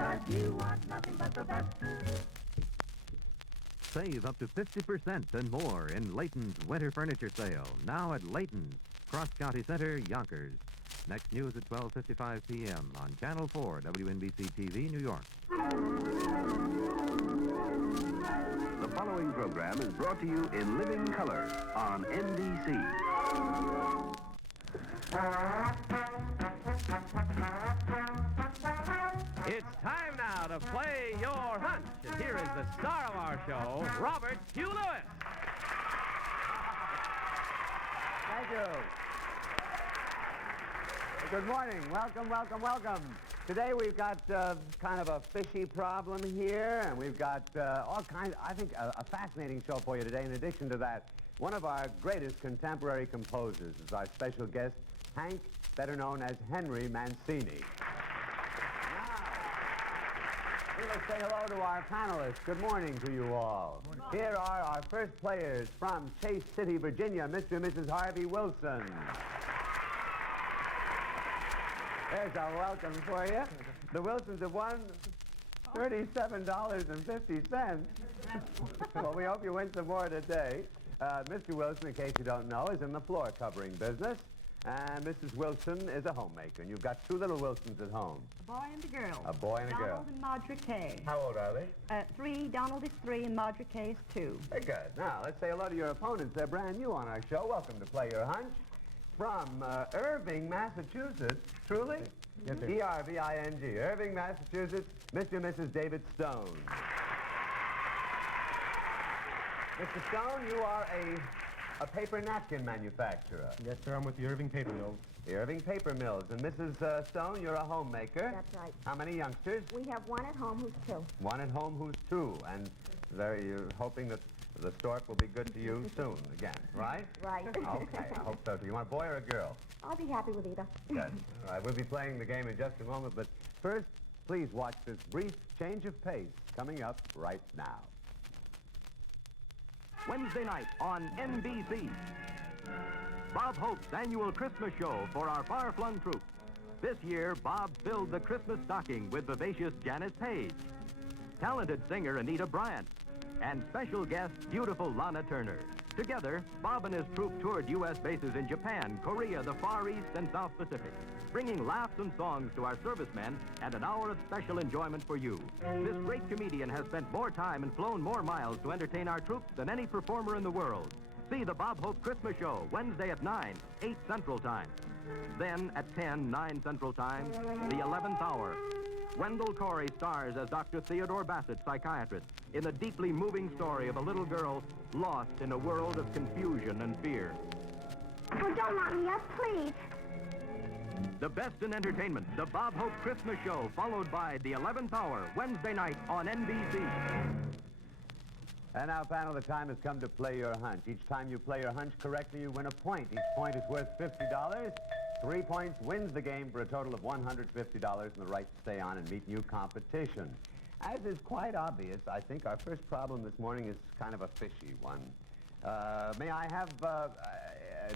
'cause you want nothing but the best. Save up to 50% and more in Layton's winter furniture sale. Now at Layton's, Cross County Center, Yonkers. Next news at 12:55 p.m. on Channel 4, WNBC TV, New York. The following program is brought to you in living color on NBC. It's time now to play Your Hunch. And here is the star of our show, Robert Hugh Lewis. Thank you. Good morning. Welcome, welcome, welcome. Today we've got kind of a fishy problem here, and we've got all kinds, I think, a fascinating show for you today. In addition to that, one of our greatest contemporary composers is our special guest, Hank, better known as Henry Mancini. We will say hello to our panelists. Good morning to you all. Here are our first players from Chase City, Virginia, Mr. and Mrs. Harvey Wilson. There's a welcome for you. The Wilsons have won $37.50. Well, we hope you win some more today. Mr. Wilson, in case you don't know, is in the floor covering business. And Mrs. Wilson is a homemaker. And you've got two little Wilsons at home. A boy and a girl. A boy and a girl. Donald and Marjorie Kay. How old are they? 3. Donald is 3 and Marjorie Kay is 2. Very good. Now, let's say hello to your opponents. They're brand new on our show. Welcome to Play Your Hunch. From Irving, Massachusetts. Truly? Yes, sir. E-R-V-I-N-G. Irving, Massachusetts, Mr. and Mrs. David Stone. Mr. Stone, you are a paper napkin manufacturer. Yes, sir. I'm with the Irving Paper Mills. The Irving Paper Mills. And Mrs. Stone, you're a homemaker. That's right. How many youngsters? We have one at home who's 2. One at home who's 2. And you're hoping that the stork will be good to you soon again, right? Right. Okay, I hope so too. You want a boy or a girl? I'll be happy with either. Good. All right, we'll be playing the game in just a moment, but first, please watch this brief change of pace coming up right now. Wednesday night on NBC. Bob Hope's annual Christmas show for our far-flung troops. This year, Bob filled the Christmas stocking with vivacious Janice Page, talented singer Anita Bryant, and special guest, beautiful Lana Turner. Together, Bob and his troupe toured U.S. bases in Japan, Korea, the Far East, and South Pacific, bringing laughs and songs to our servicemen and an hour of special enjoyment for you. This great comedian has spent more time and flown more miles to entertain our troops than any performer in the world. See the Bob Hope Christmas Show, Wednesday at 9, 8 Central Time. Then at 10, 9 Central Time, the 11th hour. Wendell Corey stars as Dr. Theodore Bassett, psychiatrist, in the deeply moving story of a little girl lost in a world of confusion and fear. Oh, don't lock me up, please. The best in entertainment, the Bob Hope Christmas Show, followed by the 11th hour, Wednesday night on NBC. And now, panel, the time has come to Play Your Hunch. Each time you play your hunch correctly, you win a point. Each point is worth $50. 3 points wins the game for a total of $150 and the right to stay on and meet new competition. As is quite obvious, I think our first problem this morning is kind of a fishy one. May I have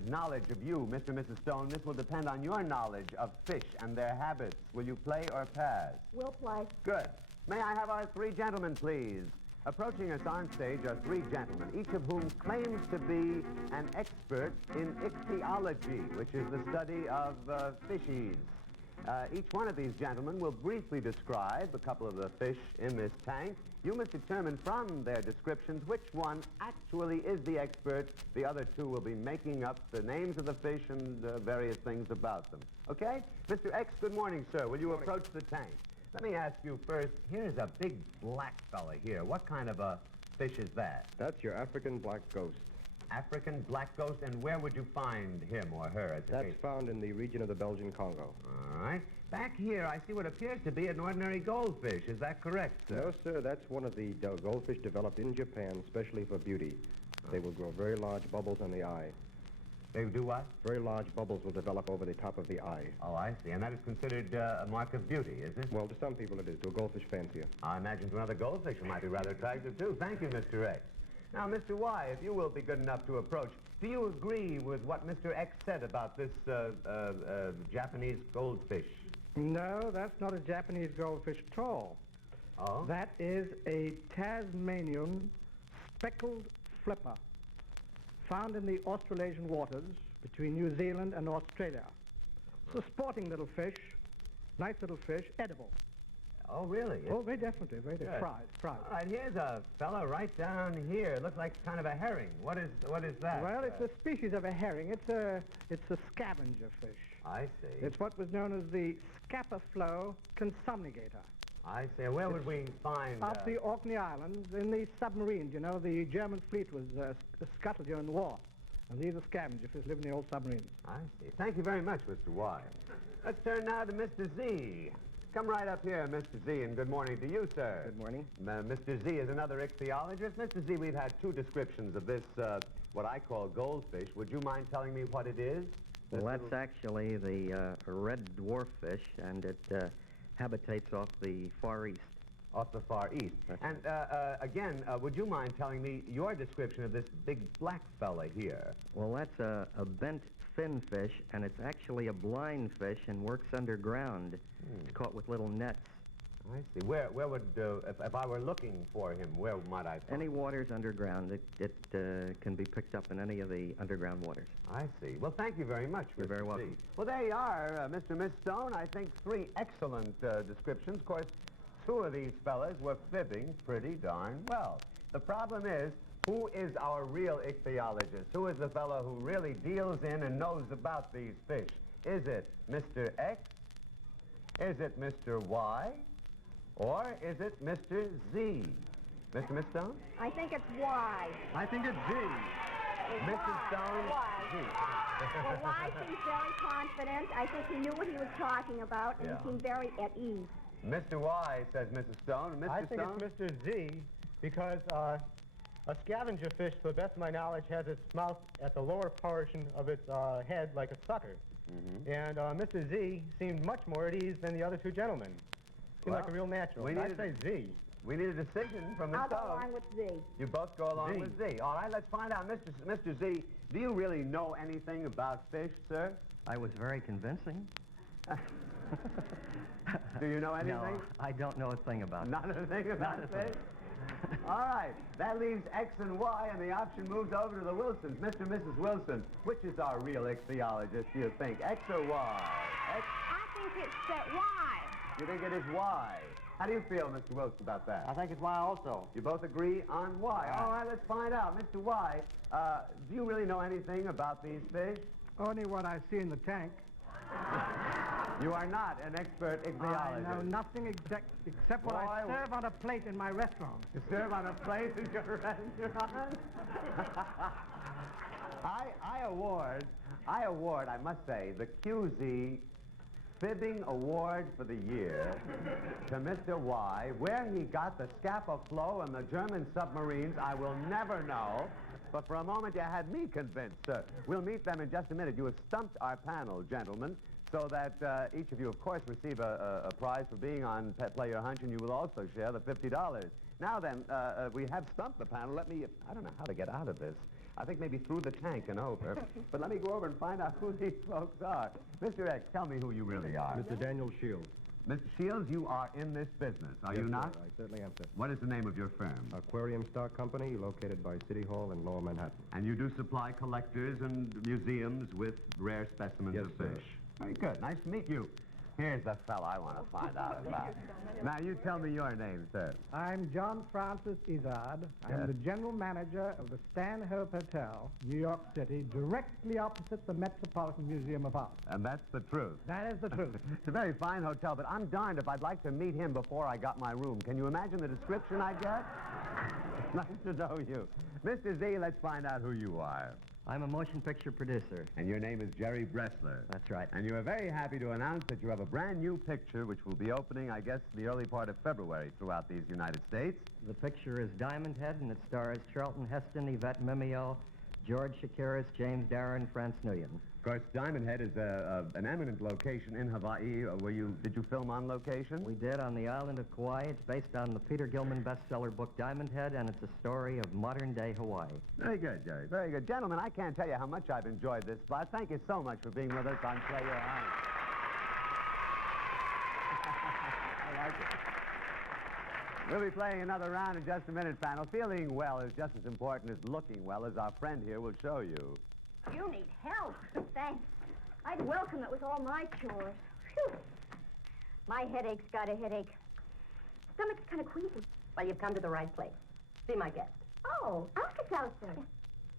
knowledge of you, Mr. and Mrs. Stone? This will depend on your knowledge of fish and their habits. Will you play or pass? We'll play. Good. May I have our 3 gentlemen, please? Approaching us on stage are 3 gentlemen, each of whom claims to be an expert in ichthyology, which is the study of fishies. Each one of these gentlemen will briefly describe a couple of the fish in this tank. You must determine from their descriptions which one actually is the expert. The other 2 will be making up the names of the fish and various things about them. Okay? Mr. X, good morning, sir. Will you approach the tank? Let me ask you first, here's a big black fella here. What kind of a fish is that? That's your African black ghost. African black ghost, and where would you find him or her? As That's found in the region of the Belgian Congo. All right. Back here, I see what appears to be an ordinary goldfish. Is that correct, sir? No, sir, that's one of the goldfish developed in Japan, especially for beauty. They will grow very large bubbles on the eye. They do what? Very large bubbles will develop over the top of the eye. Oh, I see. And that is considered a mark of beauty, is it? Well, to some people it is. To a goldfish fancier. I imagine to another goldfish it might be rather attractive, too. Thank you, Mr. X. Now, Mr. Y, if you will be good enough to approach, do you agree with what Mr. X said about this Japanese goldfish? No, that's not a Japanese goldfish at all. Oh? That is a Tasmanian speckled flipper, found in the Australasian waters between New Zealand and Australia. It's a sporting little fish, nice little fish, edible. Oh, really? Oh, very definitely, very Good. fried. All right, here's a fella right down here. Looks like kind of a herring. What is that? Well, it's a species of a herring. It's a scavenger fish. I see. It's what was known as the Scapaflow consomnigator. I see. Where would we find... Off the Orkney Islands, in the submarines, you know, the German fleet was scuttled during the war. And these are scavenger fish live in the old submarines. I see. Thank you very much, Mr. Y. Let's turn now to Mr. Z. Come right up here, Mr. Z, and good morning to you, sir. Good morning. Mr. Z is another ichthyologist. Mr. Z, we've had two descriptions of this, what I call goldfish. Would you mind telling me what it is? Well, that's actually the red dwarf fish, and it habitates off the Far East. Off the Far East. And, again, would you mind telling me your description of this big black fella here? Well, that's a bent fin fish, and it's actually a blind fish and works underground. It's caught with little nets. I see. Where would, if I were looking for him, where might I find Any waters underground. It can be picked up in any of the underground waters. I see. Well, thank you very much, You're Mr. very Z. welcome. Well, there you are, Mr. and Miss Stone. I think three excellent descriptions. Of course, two of these fellas were fibbing pretty darn well. The problem is, who is our real ichthyologist? Who is the fellow who really deals in and knows about these fish? Is it Mr. X? Is it Mr. Y? Or is it Mr. Z? Mr. Miss Stone? I think it's Y. I think it's Z. Mrs. Stone? Y. Z. Well, Y seems very confident. I think he knew what he was talking about, and Yeah. he seemed very at ease. Mr. Y, says Mrs. Stone. Mr. I think Stone? it's Mr. Z because a scavenger fish, to the best of my knowledge, has its mouth at the lower portion of its head like a sucker. And Mr. Z seemed much more at ease than the other two gentlemen. Seemed like a real natural. I'd say Z. We need a decision from Miss I'll go Stone. along with Z. You both go along Z. with Z. All right, let's find out. Mr. Z, do you really know anything about fish, sir? I was very convincing. Do you know anything? No, I don't know a thing about it. Not a thing about Not a fish? All right, that leaves X and Y, and the option moves over to the Wilsons. Mr. and Mrs. Wilson, which is our real ichthyologist, do you think, X or Y? X? I think it's Y. You think it is Y? How do you feel, Mr. Wilson, about that? I think it's Y also. You both agree on Y. All right, let's find out. Mr. Y, do you really know anything about these fish? Only what I see in the tank. You are not an expert I ichthyologist. know nothing except what Boy, I serve on a plate in my restaurant. You serve on a plate in your restaurant? I award, I must say, the QZ Fibbing Award for the year to Mr. Y. Where he got the Scapa Flow and the German submarines, I will never know. But for a moment, you had me convinced, sir. We'll meet them in just a minute. You have stumped our panel, gentlemen, so that each of you, of course, receive a prize for being on Play Your Hunch, and you will also share the $50. Now then, we have stumped the panel. Let me, I don't know how to get out of this. I think maybe through the tank and over. But let me go over and find out who these folks are. Mr. X, tell me who you really are. Mr. Daniel Shields. Mr. Shields, you are in this business, are you Yes, not? sir, I certainly am, sir. What is the name of your firm? Aquarium Stock Company, located by City Hall in Lower Manhattan. And you do supply collectors and museums with rare specimens Yes, of sir. fish. Very good. Nice to meet you. Here's the fellow I want to find out about. Now, you tell me your name, sir. I'm John Francis Izard. I'm Yes. the general manager of the Stanhope Hotel, New York City, directly opposite the Metropolitan Museum of Art. And that's the truth. That is the truth. It's a very fine hotel, but I'm darned if I'd like to meet him before I got my room. Can you imagine the description I'd get? Nice to know you. Mr. Z, let's find out who you are. I'm a motion picture producer. And your name is Jerry Bressler. That's right. And you are very happy to announce that you have a brand new picture which will be opening, I guess, the early part of February throughout these United States. The picture is Diamond Head, and it stars Charlton Heston, Yvette Mimieux, George Chakiris, James Darren, France Nguyen. Of course, Diamond Head is an eminent location in Hawaii. Did you film on location? We did on the island of Kauai. It's based on the Peter Gilman bestseller book Diamond Head, and it's a story of modern-day Hawaii. Very good, Jerry. Very good. Gentlemen, I can't tell you how much I've enjoyed this spot. Thank you so much for being with us on Play Your Hunch. We'll be playing another round in just a minute, panel. Feeling well is just as important as looking well, as our friend here will show you. You need help. Thanks. I'd welcome it with all my chores. Phew. My headache's got a headache. Stomach's kind of queasy. Well, you've come to the right place. Be my guest. Oh, Alka-Seltzer.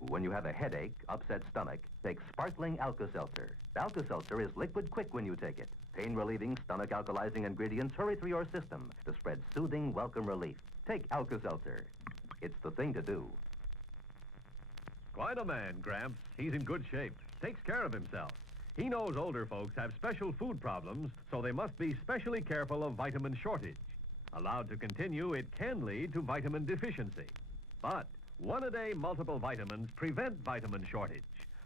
When you have a headache, upset stomach, take sparkling Alka-Seltzer. Alka-Seltzer is liquid quick when you take it. Pain-relieving, stomach-alkalizing ingredients hurry through your system to spread soothing, welcome relief. Take Alka-Seltzer. It's the thing to do. Quite a man, Gramps. He's in good shape. Takes care of himself. He knows older folks have special food problems, so they must be specially careful of vitamin shortage. Allowed to continue, it can lead to vitamin deficiency. But one-a-day multiple vitamins prevent vitamin shortage.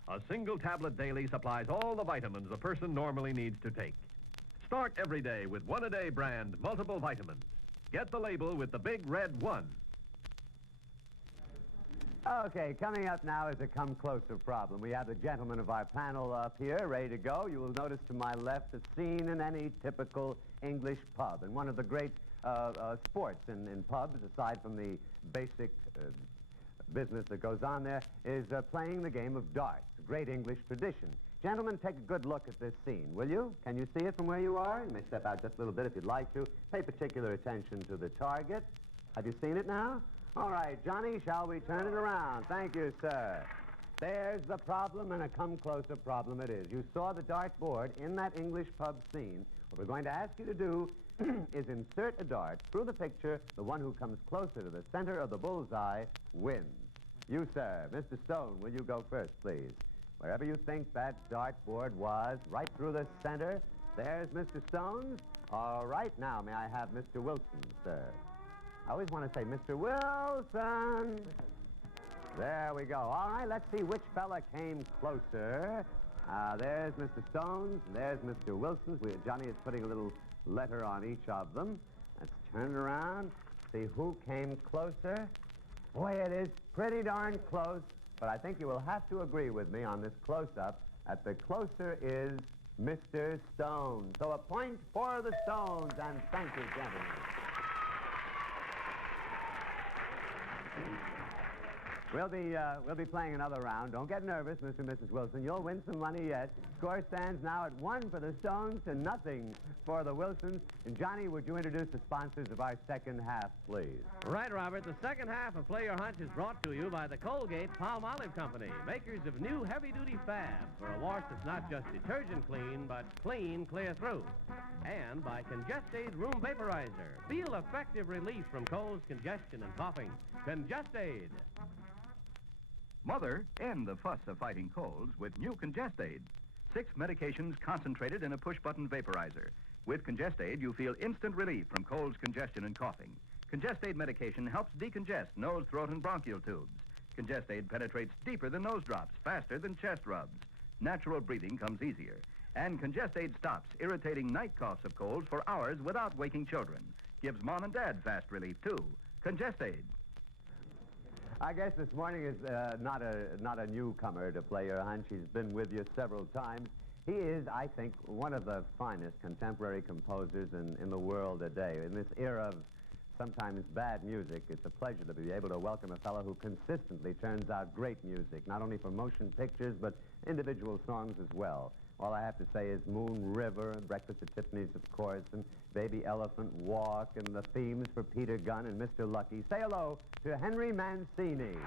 A single tablet daily supplies all the vitamins a person normally needs to take. Start every day with one-a-day brand multiple vitamins. Get the label with the big red 1. Okay, coming up now is a come closer problem. We have the gentlemen of our panel up here, ready to go. You will notice to my left a scene in any typical English pub. And one of the great sports in pubs, aside from the basic business that goes on there, is playing the game of darts, a great English tradition. Gentlemen, take a good look at this scene, will you? Can you see it from where you are? You may step out just a little bit if you'd like to. Pay particular attention to the target. Have you seen it now? All right, Johnny, shall we turn it around? Thank you, sir. There's the problem, and a come-closer problem it is. You saw the dartboard in that English pub scene. What we're going to ask you to do is insert a dart through the picture. The one who comes closer to the center of the bullseye wins. You, sir. Mr. Stone, will you go first, please? Wherever you think that dartboard was, right through the center. There's Mr. Stone's. All right, now, may I have Mr. Wilson, sir? I always want to say, Mr. Wilson. There we go. All right, let's see which fella came closer. There's Mr. Stone's, and there's Mr. Wilson's. Johnny is putting a little letter on each of them. Let's turn it around, see who came closer. Boy, it is pretty darn close, but I think you will have to agree with me on this close-up that the closer is Mr. Stone. So a point for the Stones, and thank you, gentlemen. We'll be playing another round. Don't get nervous, Mr. and Mrs. Wilson. You'll win some money yet. Score stands now at 1 for the Stones to nothing for the Wilsons. And Johnny, would you introduce the sponsors of our second half, please? Right, Robert. The second half of Play Your Hunch is brought to you by the Colgate Palmolive Company, makers of new heavy-duty Fab for a wash that's not just detergent clean, but clean clear through. And by Congestate Room Vaporizer. Feel effective relief from colds, congestion, and coughing. Congestate. Mother, end the fuss of fighting colds with new Congestate. 6 medications concentrated in a push-button vaporizer. With Congestate, you feel instant relief from colds, congestion, and coughing. Congestate medication helps decongest nose, throat, and bronchial tubes. Congestate penetrates deeper than nose drops, faster than chest rubs. Natural breathing comes easier. And Congestate stops irritating night coughs of colds for hours without waking children. Gives mom and dad fast relief, too. Congestate. I guess this morning is not a newcomer to Play Your Hunch. He's been with you several times. He is, I think, one of the finest contemporary composers in the world today. In this era of sometimes bad music, it's a pleasure to be able to welcome a fellow who consistently turns out great music, not only for motion pictures, but individual songs as well. All I have to say is Moon River, and Breakfast at Tiffany's, of course, and Baby Elephant Walk, and the themes for Peter Gunn and Mr. Lucky. Say hello to Henry Mancini.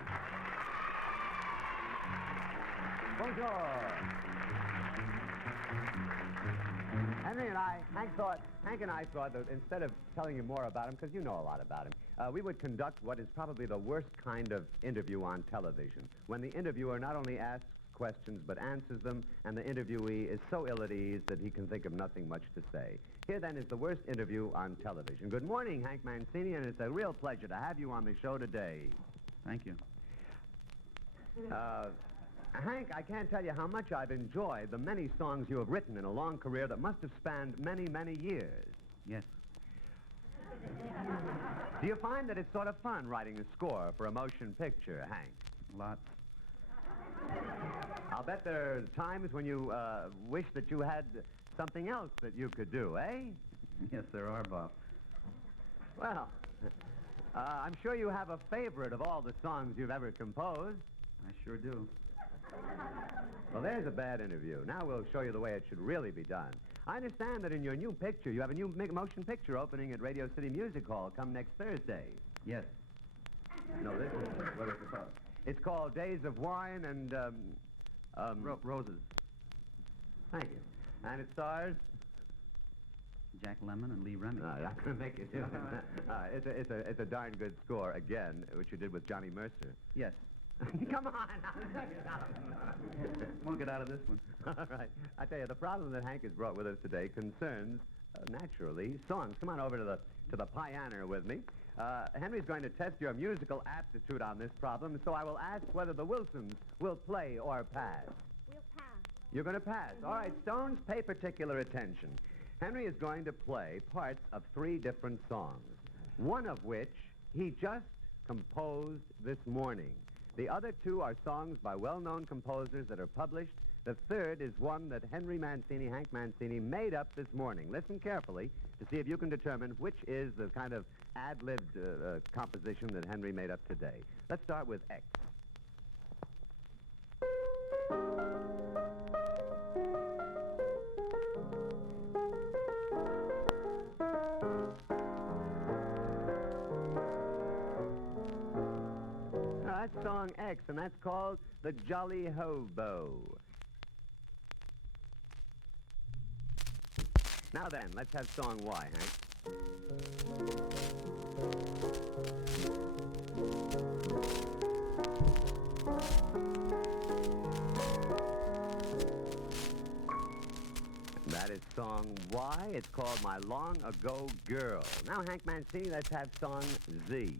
Bonjour. Hank and I thought that instead of telling you more about him, because you know a lot about him, we would conduct what is probably the worst kind of interview on television, when the interviewer not only asks questions but answers them, and the interviewee is so ill at ease that he can think of nothing much to say. Here, then, is the worst interview on television. Good morning, Hank Mancini, and it's a real pleasure to have you on the show today. Thank you. Hank, I can't tell you how much I've enjoyed the many songs you have written in a long career that must have spanned many, many years. Yes. Do you find that it's sort of fun writing a score for a motion picture, Hank? Lots. I'll bet there are times when you wish that you had something else that you could do, eh? Yes, there are, Bob. Well, I'm sure you have a favorite of all the songs you've ever composed. I sure do. Well, there's a bad interview. Now we'll show you the way it should really be done. I understand that in your new picture, you have a new motion picture opening at Radio City Music Hall come next Thursday. Yes. No, this is what it's called. It's called Days of Wine and, Roses. Thank you. And it stars? Jack Lemmon and Lee Remick. No, that's going to make it do it. It's a darn good score, again, which you did with Johnny Mercer. Yes. Come on. Won't get out of this one. All right. I tell you, the problem that Hank has brought with us today concerns, naturally, songs. Come on over to the piano with me. Henry's going to test your musical aptitude on this problem, so I will ask whether the Wilsons will play or pass. We'll pass. You're going to pass. All right, Stones, pay particular attention. Henry is going to play parts of 3 different songs, one of which he just composed this morning. The other 2 are songs by well-known composers that are published. The third is one that Hank Mancini, made up this morning. Listen carefully to see if you can determine which is the kind of ad-libbed composition that Henry made up today. Let's start with X. That's song X, and that's called The Jolly Hobo. Now then, let's have song Y, Hank. That is song Y. It's called My Long Ago Girl. Now, Hank Mancini, let's have song Z.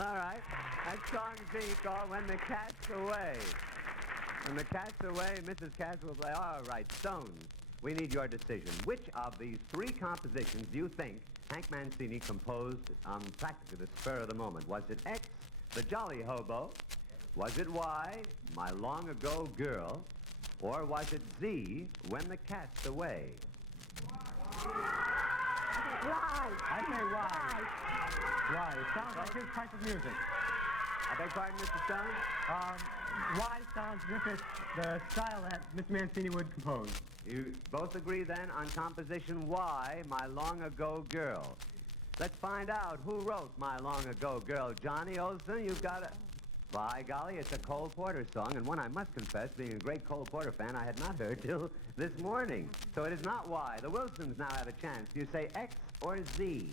All right. That's song Z called When the Cat's Away. When the cat's away, Mrs. Katz will play. All right, Stones, we need your decision. Which of these 3 compositions do you think Hank Mancini composed on practically the spur of the moment? Was it X, The Jolly Hobo? Was it Y, My Long Ago Girl? Or was it Z, When the Cat's Away? Why? I say why. Why? It sounds like his type of music. I beg pardon, Mr. Stone? Why sounds as if it's the style that Mr. Mancini would compose. You both agree then on composition Y, My Long Ago Girl. Let's find out who wrote My Long Ago Girl. Johnny Olson, you've got a... By golly, it's a Cole Porter song, and one I must confess, being a great Cole Porter fan, I had not heard till this morning. So it is not Y. The Wilsons now have a chance. Do you say X or Z?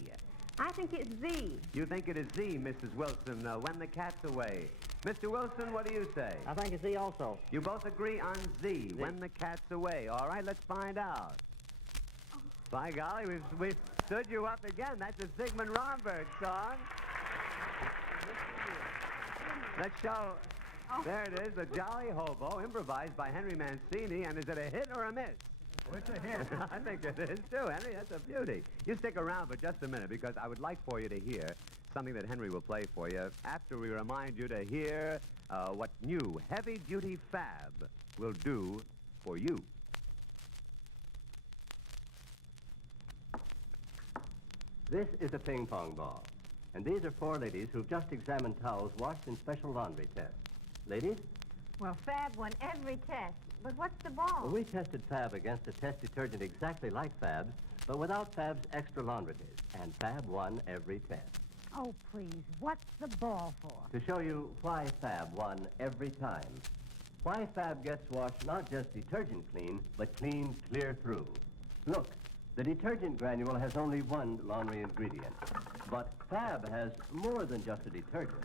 I think it's Z. You think it is Z, Mrs. Wilson, When the Cat's Away. Mr. Wilson, what do you say? I think it's Z also. You both agree on Z, When the Cat's Away. All right, let's find out. By golly, we've stood you up again. That's a Sigmund Romberg song. Let's show. There it is, The Jolly Hobo, improvised by Henry Mancini. And is it a hit or a miss? Oh, it's a hit. I think it is, too, Henry. That's a beauty. You stick around for just a minute, because I would like for you to hear something that Henry will play for you after we remind you to hear what new heavy-duty fab will do for you. This is a ping pong ball. And these are 4 ladies who've just examined towels washed in special laundry tests. Ladies? Well, Fab won every test. But what's the ball? Well, we tested Fab against a test detergent exactly like Fab's, but without Fab's extra laundry days. And Fab won every test. Oh, please, what's the ball for? To show you why Fab won every time. Why Fab gets washed not just detergent clean, but clean clear through. Look, the detergent granule has only 1 laundry ingredient. But Fab has more than just a detergent.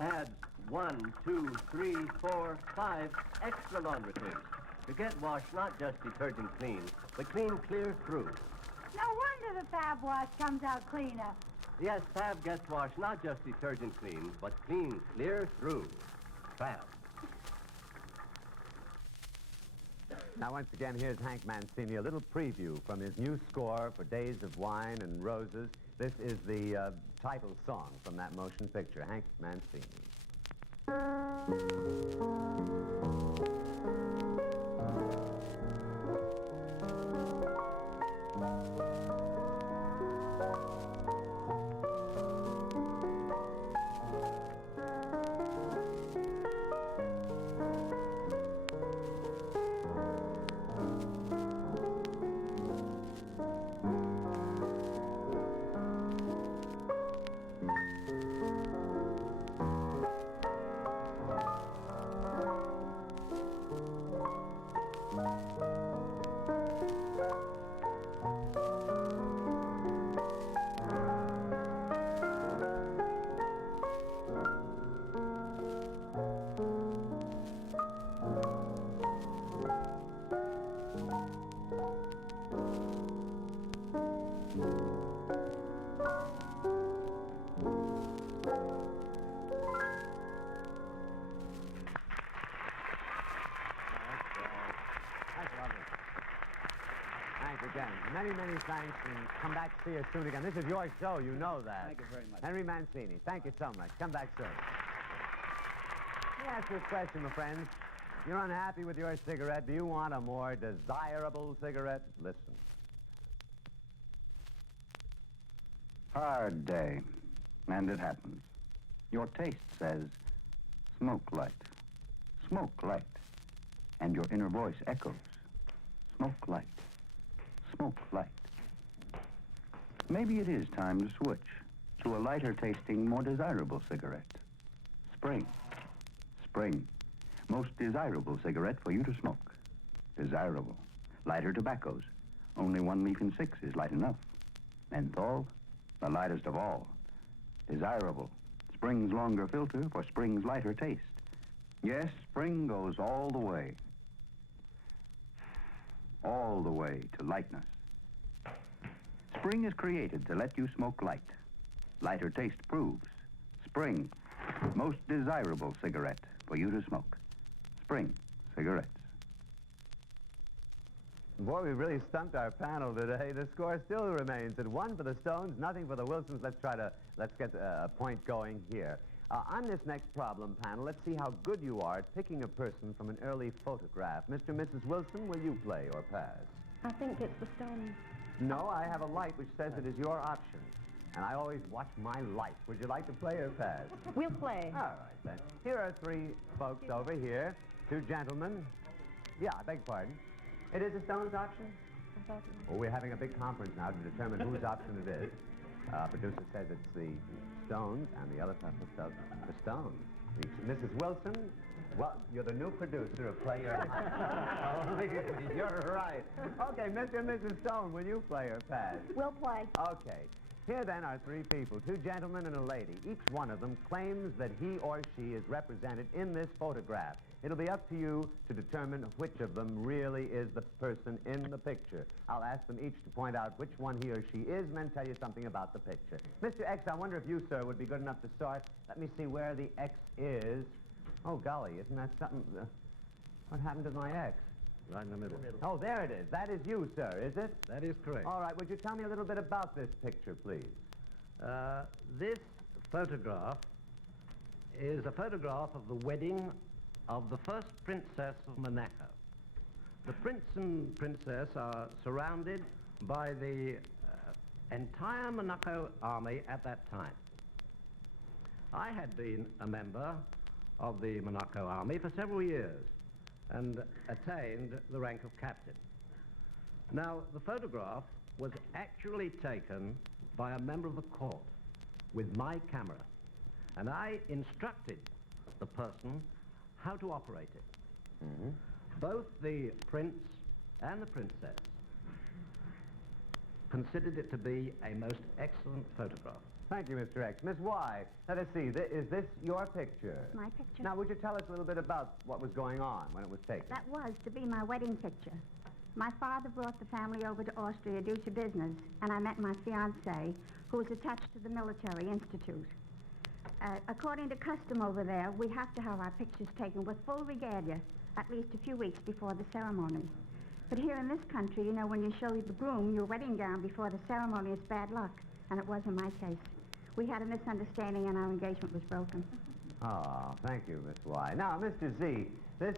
Adds 1, 2, 3, 4, 5 extra laundry cleans to get washed not just detergent clean, but clean clear through. No wonder the Fab wash comes out cleaner. Yes, Fab gets washed not just detergent clean, but clean clear through. Fab. Now, once again, here's Hank Mancini, a little preview from his new score for Days of Wine and Roses. This is the title song from that motion picture, Hank Mancini. Again, many thanks, and come back to see us soon again. This is your show, you know that. Thank you very much. Henry Mancini, thank you so much. Come back soon. Let me ask you a question, my friends. You're unhappy with your cigarette. Do you want a more desirable cigarette? Listen. Hard day, and it happens. Your taste says, smoke light, and your inner voice echoes, smoke light. Smoke light. Maybe it is time to switch to a lighter tasting, more desirable cigarette. Spring. Most desirable cigarette for you to smoke. Desirable. Lighter tobaccos. Only 1 leaf in 6 is light enough. Menthol, the lightest of all. Desirable. Spring's longer filter for Spring's lighter taste. Yes, Spring goes all the way. All the way to lightness. Spring is created to let you smoke light. Lighter taste proves. Spring, most desirable cigarette for you to smoke. Spring cigarettes. Boy, we really stumped our panel today. The score still remains at 1 for the Stones, nothing for the Wilsons. Let's get a point going here. On this next problem panel, let's see how good you are at picking a person from an early photograph. Mr. and Mrs. Wilson, will you play or pass? I think it's the Stones. No, I have a light which says it is your option. And I always watch my light. Would you like to play or pass? We'll play. All right, then. Here are 3 folks over here. 2 gentlemen. Yeah, I beg your pardon. It is a Stones option? I thought it was. Well, we're having a big conference now to determine whose option it is. Producer says it's the Stones, and the other person says the Stones. Mrs. Wilson, well, you're the new producer of Play Your Hunch. You're right. Okay, Mr. and Mrs. Stone, will you play or pass? We'll play. Okay. Here, then, are 3 people, 2 gentlemen and a lady. Each one of them claims that he or she is represented in this photograph. It'll be up to you to determine which of them really is the person in the picture. I'll ask them each to point out which one he or she is and then tell you something about the picture. Mr. X, I wonder if you, sir, would be good enough to start. Let me see where the X is. Oh, golly, isn't that something? What happened to my X? Right in the middle. Oh, there it is. That is you, sir, is it? That is correct. All right, would you tell me a little bit about this picture, please? This photograph is a photograph of the wedding of the first princess of Monaco. The prince and princess are surrounded by the entire Monaco army at that time. I had been a member of the Monaco army for several years and attained the rank of captain. Now, the photograph was actually taken by a member of the court with my camera, and I instructed the person how to operate it. Mm-hmm. Both the prince and the princess considered it to be a most excellent photograph. Thank you, Mr. X. Miss Y, let us see. Is this your picture? My picture. Now, would you tell us a little bit about what was going on when it was taken? That was to be my wedding picture. My father brought the family over to Austria due to business, and I met my fiancé, who was attached to the military institute. According to custom over there, we have to have our pictures taken with full regalia at least a few weeks before the ceremony. But here in this country, you know, when you show the groom your wedding gown before the ceremony, it's bad luck, and it was in my case. We had a misunderstanding and our engagement was broken. Oh, thank you, Miss Y. Now, Mr. Z, this,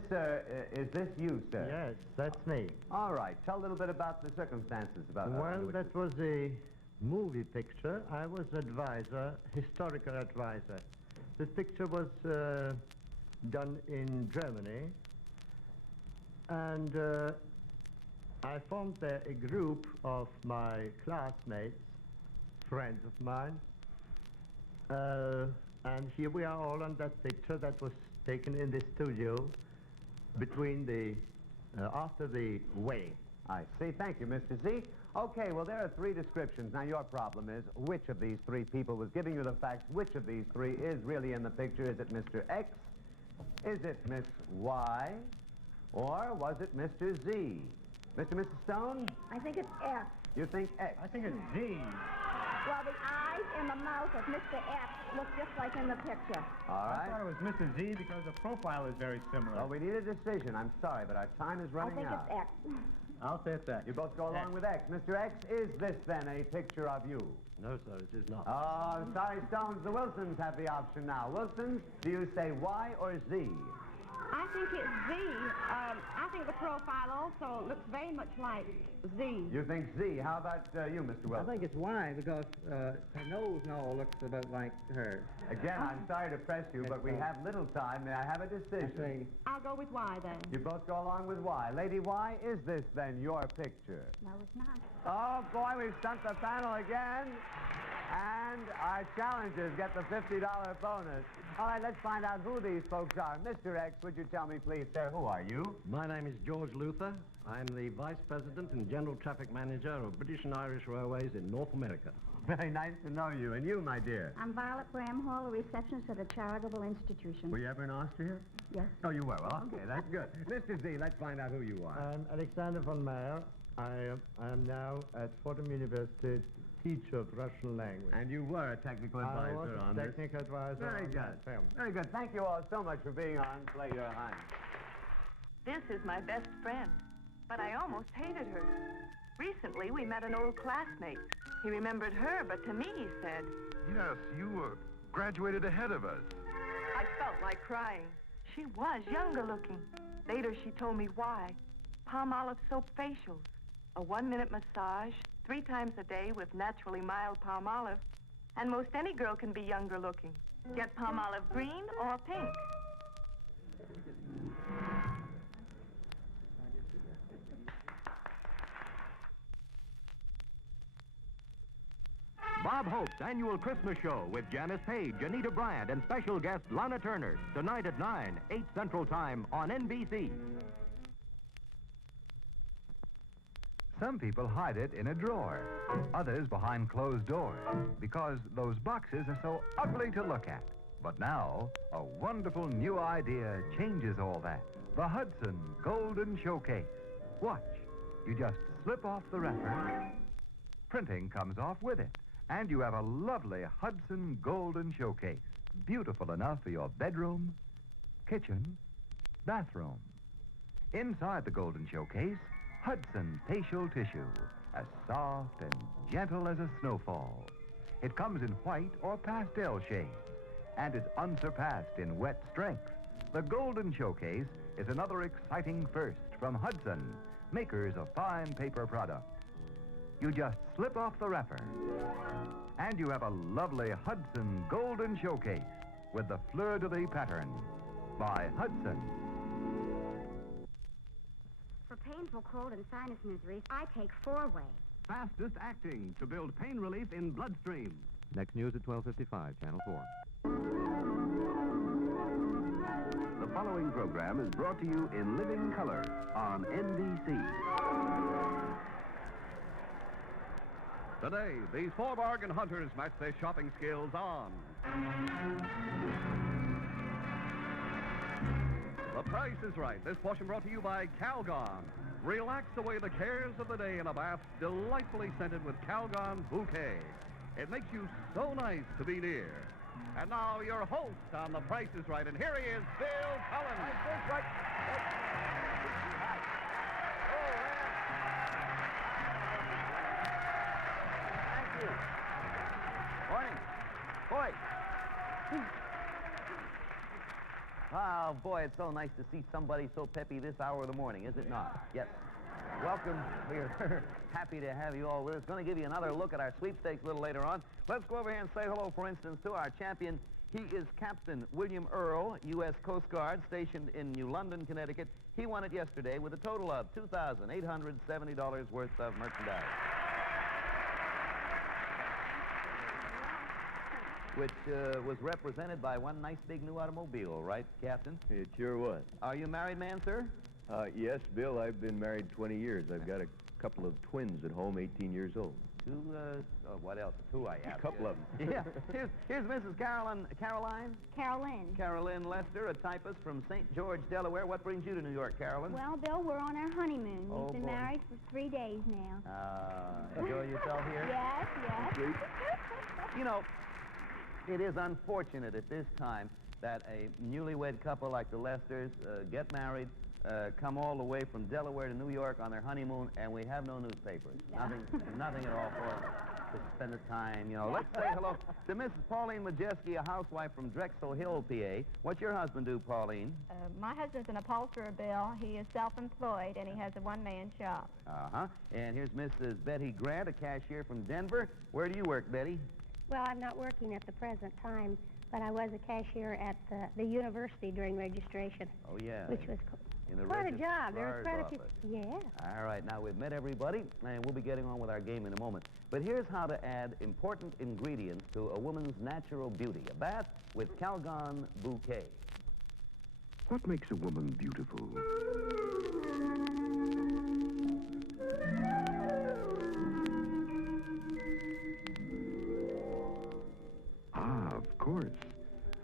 is this you, sir? Yes, that's me. All right. Tell a little bit about the circumstances about Well, which that was a movie picture. I was advisor, historical advisor. This picture was done in Germany, and I formed there a group of my classmates, friends of mine, and here we are all on that picture that was taken in the studio between the, after the wedding. I see. Thank you, Mr. Z. Okay, well, there are three descriptions. Now, your problem is which of these three people was giving you the facts, which of these three is really in the picture. Is it Mr. X? Is it Miss Y? Or was it Mr. Z? Mr. and Mrs. Stone? I think it's F. You think X? I think it's Z. Well, the eyes and the mouth of Mr. X look just like in the picture. All right. I thought it was Mr. Z because the profile is very similar. Well, we need a decision. I'm sorry, but our time is I running think out. it's X. I'll say it's X. You both go along with X. Mr. X, is this then a picture of you? No, sir, it is not. Oh, I'm sorry, Stones. The Wilsons have the option now. Wilsons, do you say Y or Z? I think it's Z. I think the profile also looks very much like Z. You think Z. How about you, Mr. I Wilson? think it's Y because her nose now looks about like hers. Again, I'm sorry to press you, but we have little time. May I have a decision? I'll go with Y then. You both go along with Y. Lady Y, is this then your picture? No, it's not. Oh, boy, we've stumped the panel again. And our challengers get the $50 bonus. All right, let's find out who these folks are. Mr. X, would you tell me, please, sir, who are you? My name is George Luther. I'm the Vice President and General Traffic Manager of British and Irish Railways in North America. Very nice to know you. And you, my dear? I'm Violet Graham Hall, a receptionist at a charitable institution. Were you ever in Austria? Yes. Oh, you were? Well, okay, that's good. Mr. Z, let's find out who you are. I'm Alexander von Meyer. I am now at Fordham University, teacher of Russian language. And you were a technical I advisor was on a this. technical advisor Very on good. that film. Very good. Thank you all so much for being on Play Your Hunch. This is my best friend, but I almost hated her. Recently, we met an old classmate. He remembered her, but to me he said, Yes, you graduated ahead of us. I felt like crying. She was younger looking. Later, she told me why. Palm olive soap facials, a 1-minute massage, 3 times a day with naturally mild palm olive, and most any girl can be younger looking. Get palm olive green or pink. Bob Hope's annual Christmas show with Janice Page, Anita Bryant, and special guest Lana Turner. Tonight at 9, 8 Central Time on NBC. Some people hide it in a drawer, others behind closed doors, because those boxes are so ugly to look at. But now, a wonderful new idea changes all that. The Hudson Golden Showcase. Watch. You just slip off the wrapper. Printing comes off with it. And you have a lovely Hudson Golden Showcase. Beautiful enough for your bedroom, kitchen, bathroom. Inside the Golden Showcase, Hudson facial tissue, as soft and gentle as a snowfall. It comes in white or pastel shades, and is unsurpassed in wet strength. The Golden Showcase is another exciting first from Hudson, makers of fine paper products. You just slip off the wrapper, and you have a lovely Hudson Golden Showcase with the fleur-de-lis pattern by Hudson. For painful cold and sinus misery, I take 4-Way. Fastest acting to build pain relief in bloodstream. Next news at 12:55, Channel 4. The following program is brought to you in living color on NBC. Today, these 4 bargain hunters match their shopping skills on The Price is Right. This portion brought to you by Calgon. Relax away the cares of the day in a bath delightfully scented with Calgon Bouquet. It makes you so nice to be near. And now your host on The Price is Right, and here he is, Bill Cullen. Thank you. Morning. Boy. Oh, boy, it's so nice to see somebody so peppy this hour of the morning, is it not? Yes. Welcome. We're happy to have you all with us. Going to give you another look at our sweepstakes a little later on. Let's go over here and say hello, for instance, to our champion. He is Captain William Earl, U.S. Coast Guard, stationed in New London, Connecticut. He won it yesterday with a total of $2,870 worth of merchandise, which was represented by one nice big new automobile, right, Captain? It sure was. Are you a married man, sir? Yes, Bill, I've been married 20 years. I've got a couple of twins at home, 18 years old. What else? Two I have. A couple of them. Yeah. Here's Mrs. Caroline? Carolyn Lester, a typist from St. George, Delaware. What brings you to New York, Carolyn? Well, Bill, we're on our honeymoon. Oh, We've been boy. married for 3 days now. Enjoy yourself here? Yes, yes. You know, it is unfortunate at this time that a newlywed couple like the Lesters get married, come all the way from Delaware to New York on their honeymoon, and we have no newspapers. No. Nothing at all for us to spend the time, you know. Let's say hello to Mrs. Pauline Majeski, a housewife from Drexel Hill, PA. What's your husband do, Pauline? My husband's an upholsterer, Bill. He is self-employed, and he has a one-man shop. Uh-huh. And here's Mrs. Betty Grant, a cashier from Denver. Where do you work, Betty? Well, I'm not working at the present time, but I was a cashier at the university during registration. Oh, yeah. Which was in the quite a job. There was quite a few. office. Yeah. All right, now we've met everybody, and we'll be getting on with our game in a moment. But here's how to add important ingredients to a woman's natural beauty. A bath with Calgon Bouquet. What makes a woman beautiful? Ah, of course.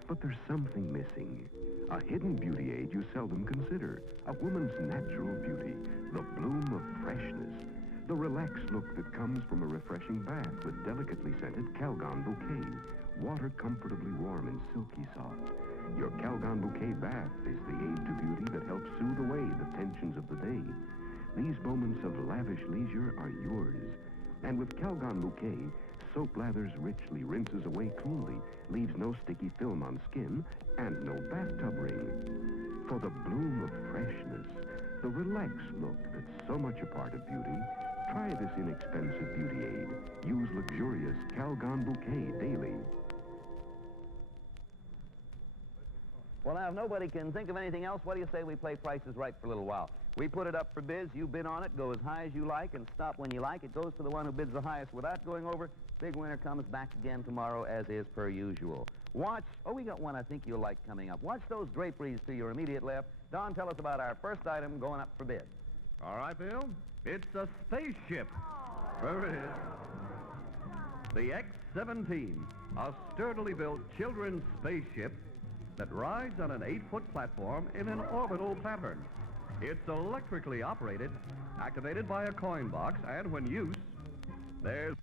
But there's something missing. A hidden beauty aid you seldom consider. A woman's natural beauty. The bloom of freshness. The relaxed look that comes from a refreshing bath with delicately scented Calgon Bouquet. Water comfortably warm and silky soft. Your Calgon Bouquet bath is the aid to beauty that helps soothe away the tensions of the day. These moments of lavish leisure are yours. And with Calgon Bouquet, soap lathers richly, rinses away cleanly, leaves no sticky film on skin, and no bathtub ring. For the bloom of freshness, the relaxed look that's so much a part of beauty, try this inexpensive beauty aid. Use luxurious Calgon Bouquet daily. Well, now, if nobody can think of anything else, what do you say we play Price is Right for a little while? We put it up for bids. You bid on it. Go as high as you like and stop when you like. It goes to the one who bids the highest without going over. Big winner comes back again tomorrow, as is per usual. Watch. Oh, we got one I think you'll like coming up. Watch those draperies to your immediate left. Don, tell us about our first item going up for bid. All right, Bill. It's a spaceship. There it is. The X-17, a sturdily built children's spaceship that rides on an 8-foot platform in an orbital pattern. It's electrically operated, activated by a coin box, and when used, there's